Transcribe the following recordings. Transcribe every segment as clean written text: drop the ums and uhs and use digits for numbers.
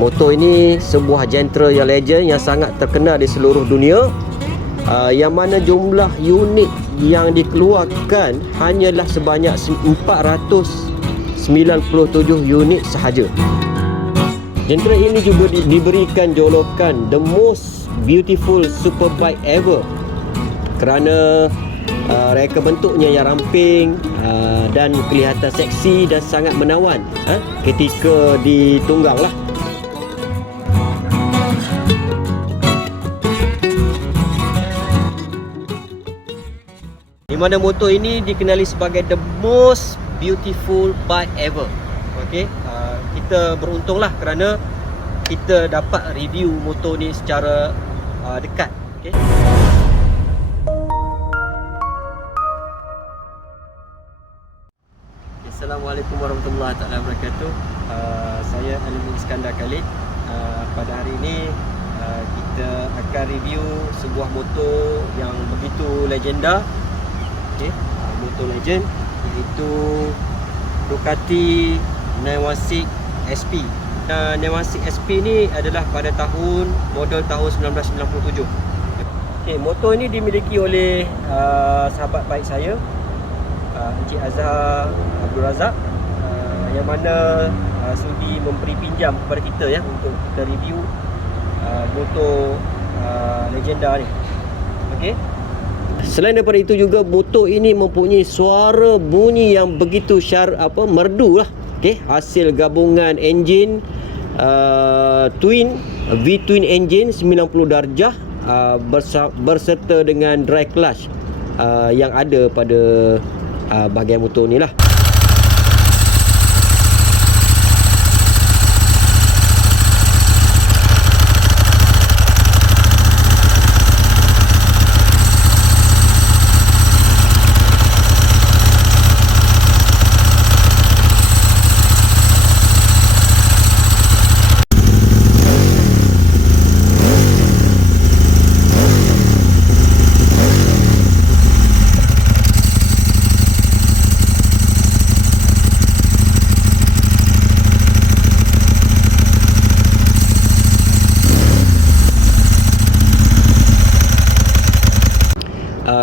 motor ini sebuah genre yang legend yang sangat terkenal di seluruh dunia, yang mana jumlah unit yang dikeluarkan hanyalah sebanyak 497 unit sahaja. Genre ini juga diberikan jolokan the most beautiful superbike ever kerana reka bentuknya yang ramping dan kelihatan seksi dan sangat menawan ketika ditunggang lah. Di mana motor ini dikenali sebagai the most beautiful bike ever. Okey, kita beruntunglah kerana kita dapat review motor ni secara dekat. Okey. Assalamualaikum warahmatullahi wabarakatuh. Saya Alimin Iskandar Khalid. Pada hari ini kita akan review sebuah motor yang begitu legenda. Okey, motor legend iaitu Ducati Newasik SP. Newasik SP ni adalah pada model tahun 1997. Okey, motor ini dimiliki oleh sahabat baik saya, Encik Azhar Abdul Razak, yang mana sudi memberi pinjam kepada kita ya untuk kita review motor legenda ni. Okey. Selain daripada itu juga motor ini mempunyai suara bunyi yang begitu merdu lah. Okey, hasil gabungan enjin V-twin engine 90 darjah berserta dengan dry clutch yang ada pada bahagian motor ni lah.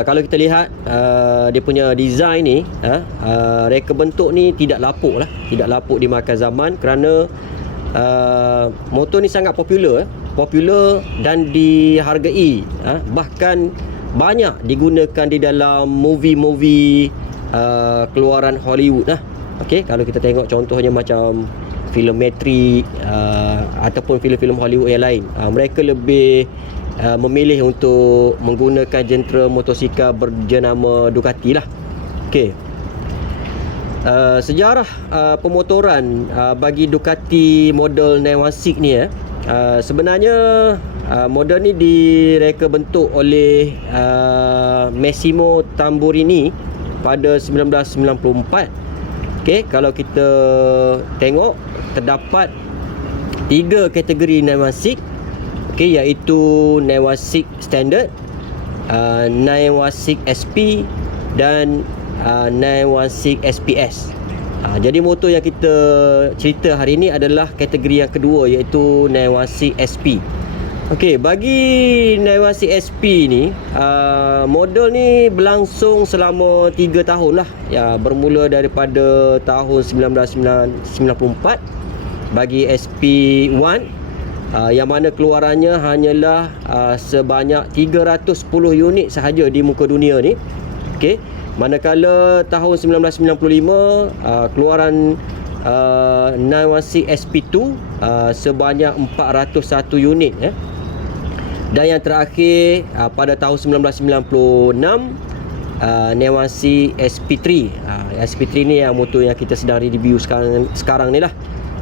Kalau kita lihat dia punya design ni, reka bentuk ni tidak lapuk dimakan zaman kerana motor ni sangat popular dan dihargai, bahkan banyak digunakan di dalam movie keluaran Hollywood lah. Okey, kalau kita tengok contohnya macam filem Matrix ataupun filem-filem Hollywood yang lain, mereka lebih memilih untuk menggunakan jentera motosikal berjenama Ducati lah. Okey. Sejarah pemotoran bagi Ducati model Newasik ni sebenarnya model ni direka bentuk oleh Massimo Tamburini pada 1994. Okey, kalau kita tengok terdapat 3 kategori Newasik. Okey, iaitu Newasik Standard, Newasik SP dan Newasik SPS. Jadi motor yang kita cerita hari ini adalah kategori yang kedua, iaitu Newasik SP. Okey, bagi Newasik SP ni, model ni berlangsung selama 3 tahun lah. Ya, bermula daripada tahun 1994 bagi SP1, yang mana keluarannya hanyalah sebanyak 310 unit sahaja di muka dunia ni. Okey, manakala tahun 1995 keluaran Newasik SP2 sebanyak 401 unit dan yang terakhir pada tahun 1996 Newasik SP3. SP3 ni yang motor yang kita sedang review sekarang ni lah.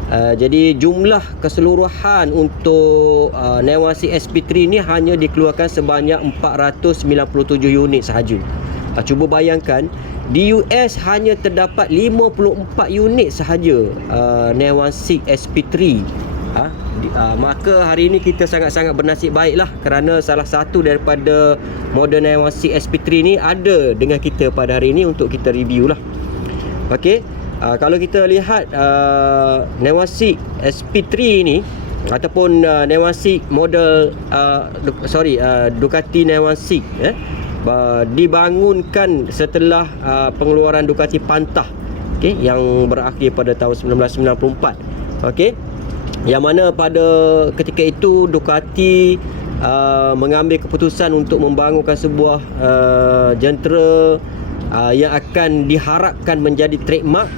Jadi jumlah keseluruhan untuk Newasik SP3 ni hanya dikeluarkan sebanyak 497 unit sahaja. Cuba bayangkan, di US hanya terdapat 54 unit sahaja Newasik SP3. Maka hari ini kita sangat-sangat bernasib baiklah kerana salah satu daripada model Newasik SP3 ni ada dengan kita pada hari ini untuk kita review lah. Okey. Kalau kita lihat Newasik SP3 ni, ataupun 916 model Ducati 916 dibangunkan setelah pengeluaran Ducati Pantah, okey, yang berakhir pada tahun 1994. Okey, yang mana pada ketika itu Ducati mengambil keputusan untuk membangunkan sebuah jentera yang akan diharapkan menjadi trademark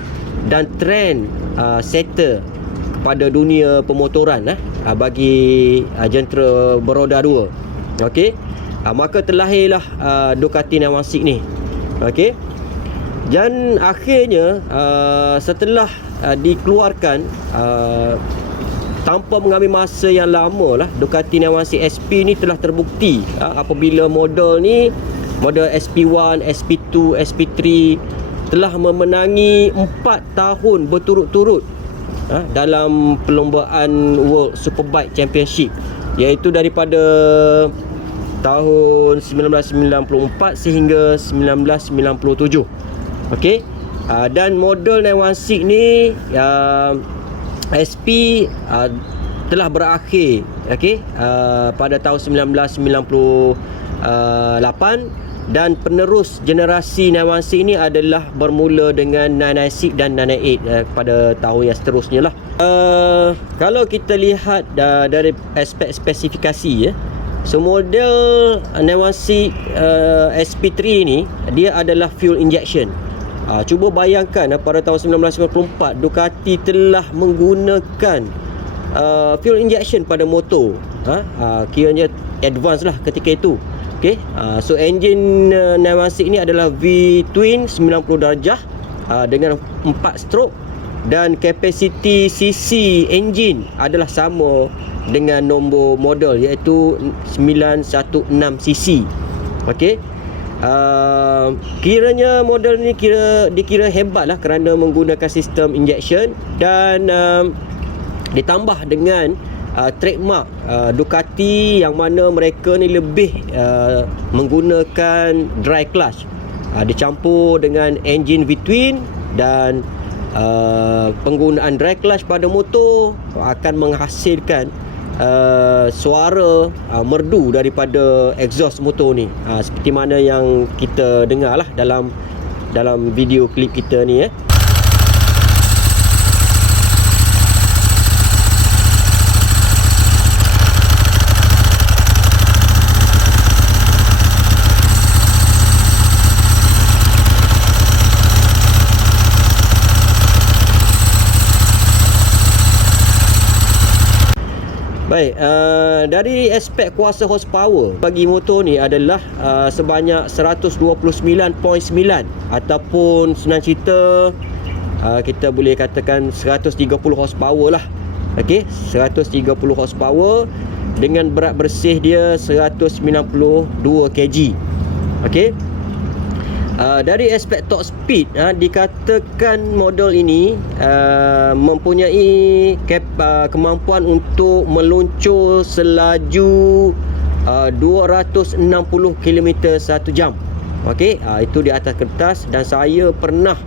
dan trend setter kepada dunia pemotoran bagi jentera beroda dua. Okey, maka terlahirlah Ducati 916 ni. Okey, dan akhirnya setelah dikeluarkan tanpa mengambil masa yang lama lah, Ducati 916 SP ni telah terbukti apabila model SP1, SP2, SP3 telah memenangi 4 tahun berturut-turut dalam perlombaan World Superbike Championship, iaitu daripada tahun 1994 sehingga 1997. Okey, dan model 916 ni SP telah berakhir, okey, pada tahun 1998, dan penerus generasi 916 ini adalah bermula dengan 996 dan 998 pada tahun yang seterusnya lah. Kalau kita lihat dari aspek spesifikasi, so model 916 SP3 ni dia adalah fuel injection. Cuba bayangkan pada tahun 1994 Ducati telah menggunakan fuel injection pada motor. Kiranya advance lah ketika itu. Okay, so engine 916 ini adalah V-twin 90 darjah dengan 4 stroke, dan kapasiti cc engine adalah sama dengan nombor model, iaitu 916cc. Okey, kiranya model ni dikira hebat lah kerana menggunakan sistem injection dan ditambah dengan trademark Ducati yang mana mereka ni lebih menggunakan dry clutch, dicampur dengan engine V-twin, dan penggunaan dry clutch pada motor akan menghasilkan suara merdu daripada exhaust motor ni, seperti mana yang kita dengar lah dalam video klip kita ni. Baik, dari aspek kuasa horsepower bagi motor ni adalah sebanyak 129.9, ataupun senang cerita kita boleh katakan 130 horsepower lah. Okey, 130 horsepower dengan berat bersih dia 192 kg. Okey, dari aspek top speed, dikatakan model ini mempunyai kemampuan untuk meluncur selaju 260 km satu jam. Okey, itu di atas kertas, dan saya pernah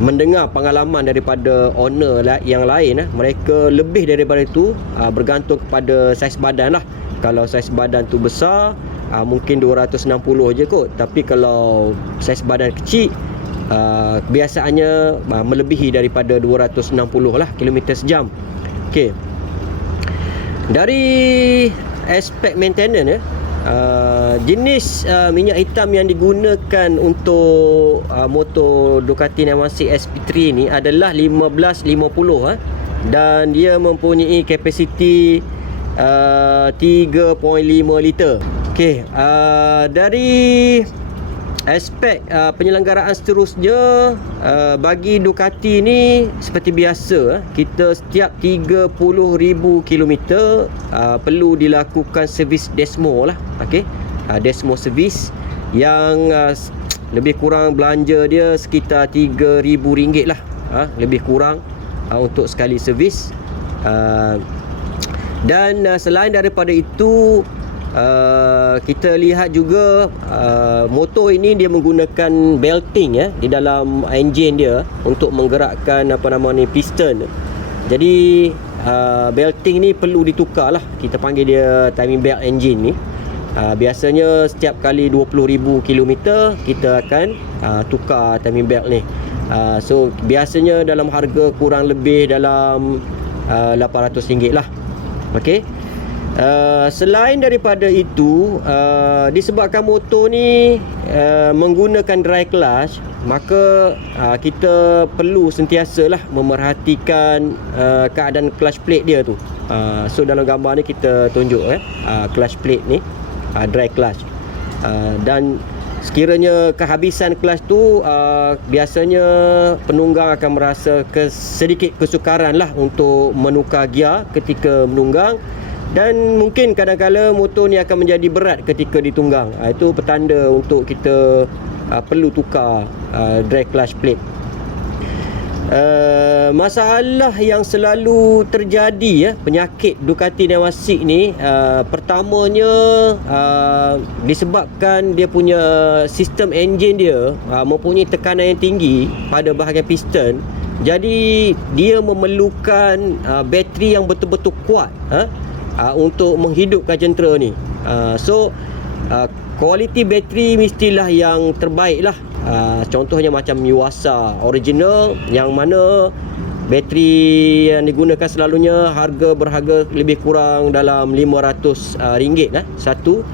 mendengar pengalaman daripada owner yang lain. Mereka lebih daripada itu, bergantung kepada saiz badan lah. Kalau saiz badan tu besar, mungkin 260 je kot. Tapi kalau saiz badan kecil, biasaannya melebihi daripada 260 lah kilometer sejam. Okey, dari aspek maintenance, jenis minyak hitam yang digunakan untuk motor Ducati 916 SP3 ni adalah 1550, dan dia mempunyai kapasiti 3.5 liter. Okey, dari aspek penyelenggaraan seterusnya, bagi Ducati ni seperti biasa, kita setiap 30,000 km perlu dilakukan servis Desmo lah. Okey, Desmo servis yang lebih kurang belanja dia sekitar RM3,000 lah, lebih kurang untuk sekali servis. Dan selain daripada itu, kita lihat juga motor ini dia menggunakan belting di dalam enjin dia untuk menggerakkan piston. Jadi belting ni perlu ditukar lah. Kita panggil dia timing belt engine ni. Biasanya setiap kali 20,000 km kita akan tukar timing belt ni. So biasanya dalam harga kurang lebih dalam RM800 lah. Okey. Selain daripada itu, disebabkan motor ni menggunakan dry clutch, maka kita perlu sentiasalah memerhatikan keadaan clutch plate dia tu. So dalam gambar ni kita tunjuk clutch plate ni, dry clutch. Dan sekiranya kehabisan clutch tu, biasanya penunggang akan merasa sedikit kesukaran lah untuk menukar gear ketika menunggang. Dan mungkin kadang-kadang motor ni akan menjadi berat ketika ditunggang. Itu petanda untuk kita perlu tukar dry clutch plate. Masalah yang selalu terjadi penyakit Ducati Navasik ni, pertamanya disebabkan dia punya sistem enjin dia mempunyai tekanan yang tinggi pada bahagian piston. Jadi dia memerlukan bateri yang betul-betul kuat untuk menghidupkan jentera ni. So kualiti bateri mestilah yang terbaik lah. Contohnya macam Yuasa original, yang mana bateri yang digunakan selalunya berharga lebih kurang dalam RM500 satu.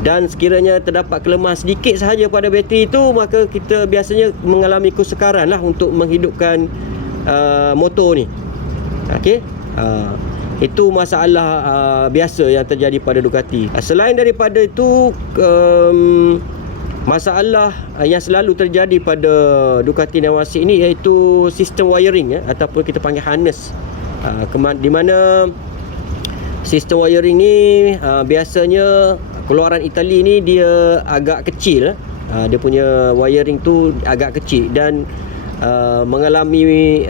Dan sekiranya terdapat kelemahan sedikit sahaja pada bateri itu, maka kita biasanya mengalami kesukaran lah untuk menghidupkan motor ni. Okey. Itu masalah biasa yang terjadi pada Ducati. Selain daripada itu, masalah yang selalu terjadi pada Ducati Navasik ni iaitu sistem wiring ataupun kita panggil harness. Di mana sistem wiring ni biasanya keluaran Itali ni dia agak kecil. Dia punya wiring tu agak kecil dan mengalami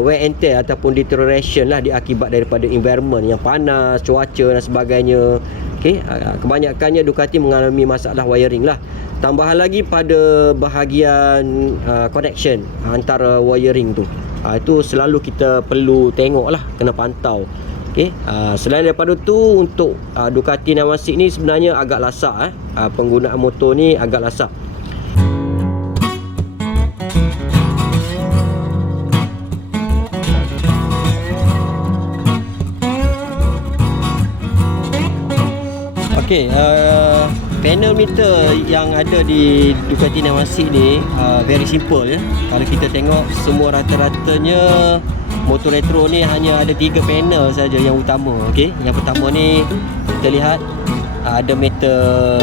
wear and tear ataupun deterioration lah diakibat daripada environment yang panas, cuaca dan sebagainya. Okey, kebanyakannya Ducati mengalami masalah wiring lah. Tambahan lagi pada bahagian connection antara wiring tu. Itu selalu kita perlu tengok lah, kena pantau. Okey, selain daripada tu, untuk Ducati Navasik ni sebenarnya agak lasak penggunaan motor ni agak lasak. Okey, panel meter yang ada di Ducati Navasik ni very simple Kalau kita tengok, semua rata-ratanya motor retro ni hanya ada 3 panel saja yang utama. Okey, yang pertama ni kita lihat ada meter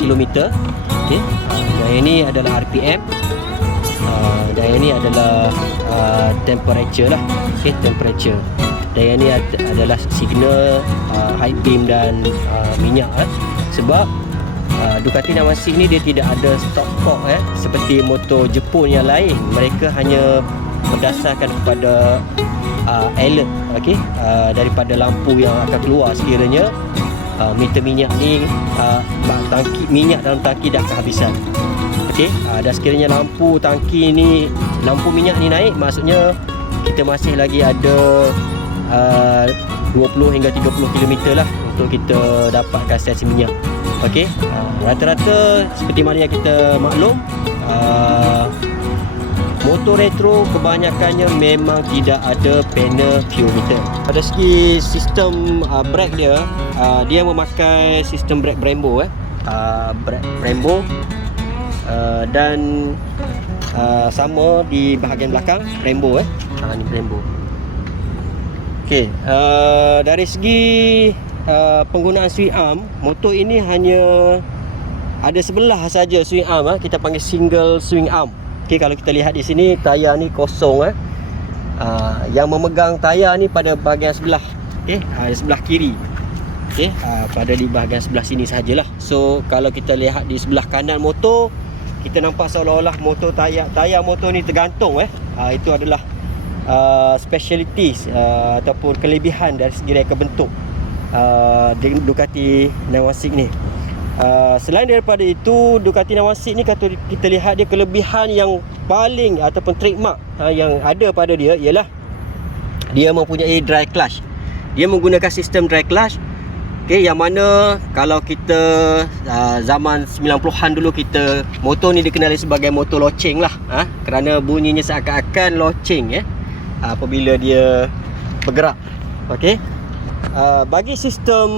kilometer. Okey, dan ini adalah RPM, dan ini adalah temperature lah. Okey, temperature. Dan yang ni adalah signal high beam dan minyak sebab Ducati Navasik ni dia tidak ada stop clock seperti motor Jepun yang lain. Mereka hanya berdasarkan kepada alert daripada lampu yang akan keluar sekiranya meter minyak ni tangki minyak dalam tangki dah kehabisan. Okey, dan sekiranya lampu minyak ni naik, maksudnya kita masih lagi ada 20 hingga 30 km lah untuk kita dapatkan stesen minyak. Okey, rata-rata seperti mana yang kita maklum, motor retro kebanyakannya memang tidak ada panel fuel meter. Pada segi sistem brake dia, dia memakai sistem brake Brembo Brembo, dan sama di bahagian belakang Brembo ni Brembo. Okey, dari segi penggunaan swing arm, motor ini hanya ada sebelah saja swing arm, kita panggil single swing arm. Okey, kalau kita lihat di sini, tayar ni kosong. Yang memegang tayar ni pada bahagian sebelah, di sebelah kiri. Okey, pada di bahagian sebelah sini sajalah. So kalau kita lihat di sebelah kanan motor, kita nampak seolah-olah tayar motor ni tergantung. Itu adalah specialities ataupun kelebihan dari segi reka bentuk Ducati Navasik ni. Selain daripada itu, Ducati Navasik ni kalau kita lihat dia kelebihan yang paling ataupun trademark yang ada pada dia ialah dia mempunyai dry clutch. Dia menggunakan sistem dry clutch. Okey, yang mana kalau kita zaman 90-an dulu, kita motor ni dikenali sebagai motor loceng lah, kerana bunyinya seakan-akan loceng apabila dia bergerak. Okey. Bagi sistem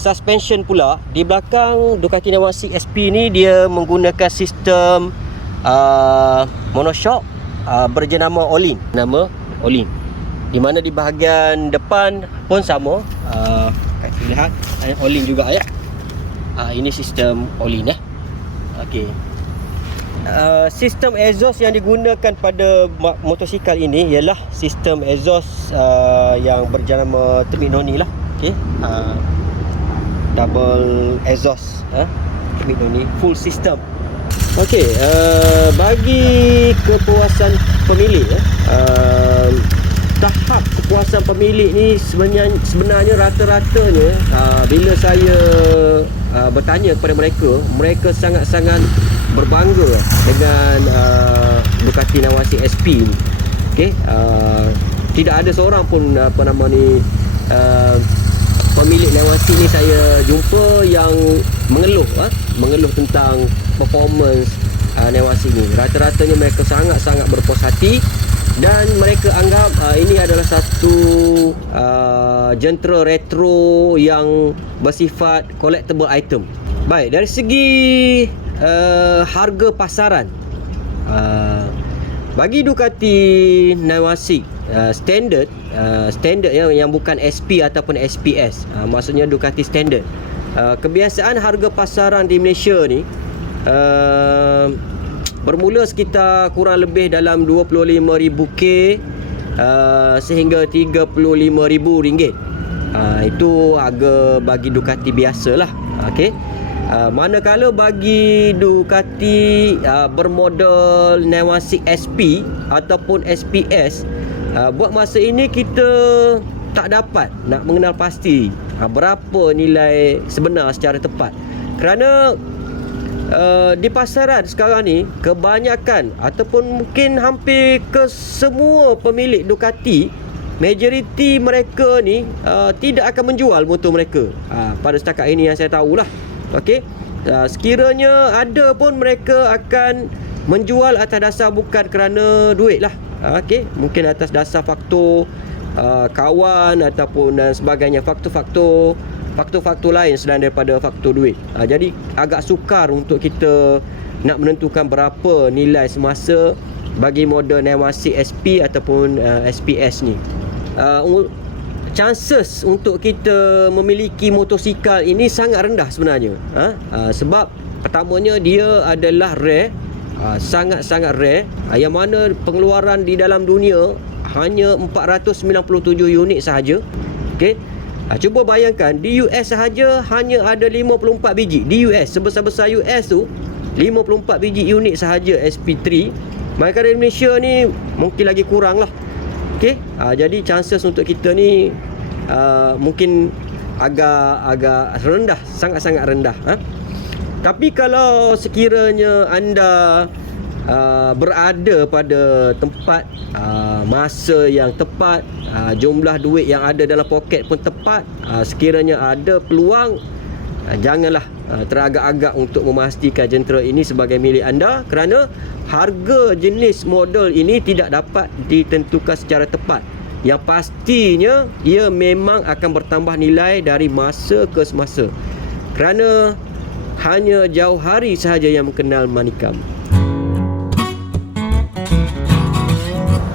suspension pula, di belakang Ducati Navasik SP ni dia menggunakan sistem monoshock berjenama Olin, nama Olin, di mana di bahagian depan pun sama. Kita lihat Olin juga ya. Ini sistem Olin Okey. Sistem exhaust yang digunakan pada motosikal ini ialah sistem exhaust yang berjenama Terminoni lah. Okey. Double exhaust Terminoni full system. Okey, bagi kepuasan pemilik tahap kepuasan pemilik ni sebenarnya rata-ratanya bila saya bertanya kepada mereka sangat-sangat berbangga dengan Ducati Navasik SP ni. Okey, tidak ada seorang pun pemilik Navasik ni saya jumpa yang mengeluh tentang performance Navasik ni. Rata-ratanya mereka sangat-sangat berpuas hati dan mereka anggap ini adalah satu jentera retro yang bersifat collectible item. Baik, dari segi harga pasaran, bagi Ducati Navasik standard yang bukan SP ataupun SPS, maksudnya Ducati standard, kebiasaan harga pasaran di Malaysia ni bermula sekitar kurang lebih dalam 25,000 sehingga 35,000 ringgit. Itu harga bagi Ducati biasalah. Okey. Manakala bagi Ducati bermodel Navasik SP ataupun SPS, buat masa ini kita tak dapat nak mengenal pasti berapa nilai sebenar secara tepat, kerana di pasaran sekarang ni kebanyakan ataupun mungkin hampir ke semua pemilik Ducati, majoriti mereka ni tidak akan menjual motor mereka pada setakat ini yang saya tahulah. Okey, sekiranya ada pun mereka akan menjual atas dasar bukan kerana duit lah. Okey, mungkin atas dasar faktor kawan ataupun dan sebagainya, faktor-faktor lain selain daripada faktor duit. Jadi agak sukar untuk kita nak menentukan berapa nilai semasa bagi model Navasik SP ataupun SPS ni. Chances untuk kita memiliki motosikal ini sangat rendah sebenarnya. Sebab pertamanya dia adalah rare, sangat-sangat rare, yang mana pengeluaran di dalam dunia hanya 497 unit sahaja. Okey. Cuba bayangkan, di US sahaja hanya ada 54 biji. Di US, sebesar-besar US tu 54 biji unit sahaja SP3. Maka di Malaysia ni mungkin lagi kurang lah. Okey. Jadi chances untuk kita ni mungkin agak rendah, sangat-sangat rendah. Tapi kalau sekiranya anda berada pada tempat masa yang tepat, jumlah duit yang ada dalam poket pun tepat, sekiranya ada peluang, janganlah teragak-agak untuk memastikan jentera ini sebagai milik anda, kerana harga jenis model ini tidak dapat ditentukan secara tepat. Yang pastinya ia memang akan bertambah nilai dari masa ke semasa, kerana hanya jauh hari sahaja yang mengenal manikam.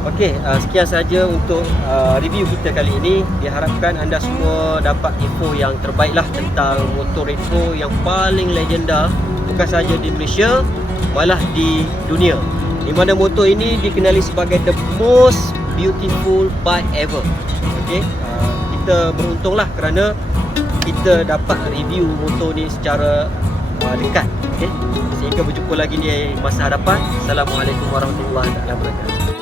Okey, sekian saja untuk review kita kali ini. Diharapkan anda semua dapat info yang terbaik lah tentang motor retro yang paling legenda, bukan sahaja di Malaysia, malah di dunia, di mana motor ini dikenali sebagai the most beautiful bike ever. Okey, kita beruntunglah kerana kita dapat review motor ni secara dekat. Okey, sehingga berjumpa lagi di masa hadapan. Assalamualaikum warahmatullahi wabarakatuh.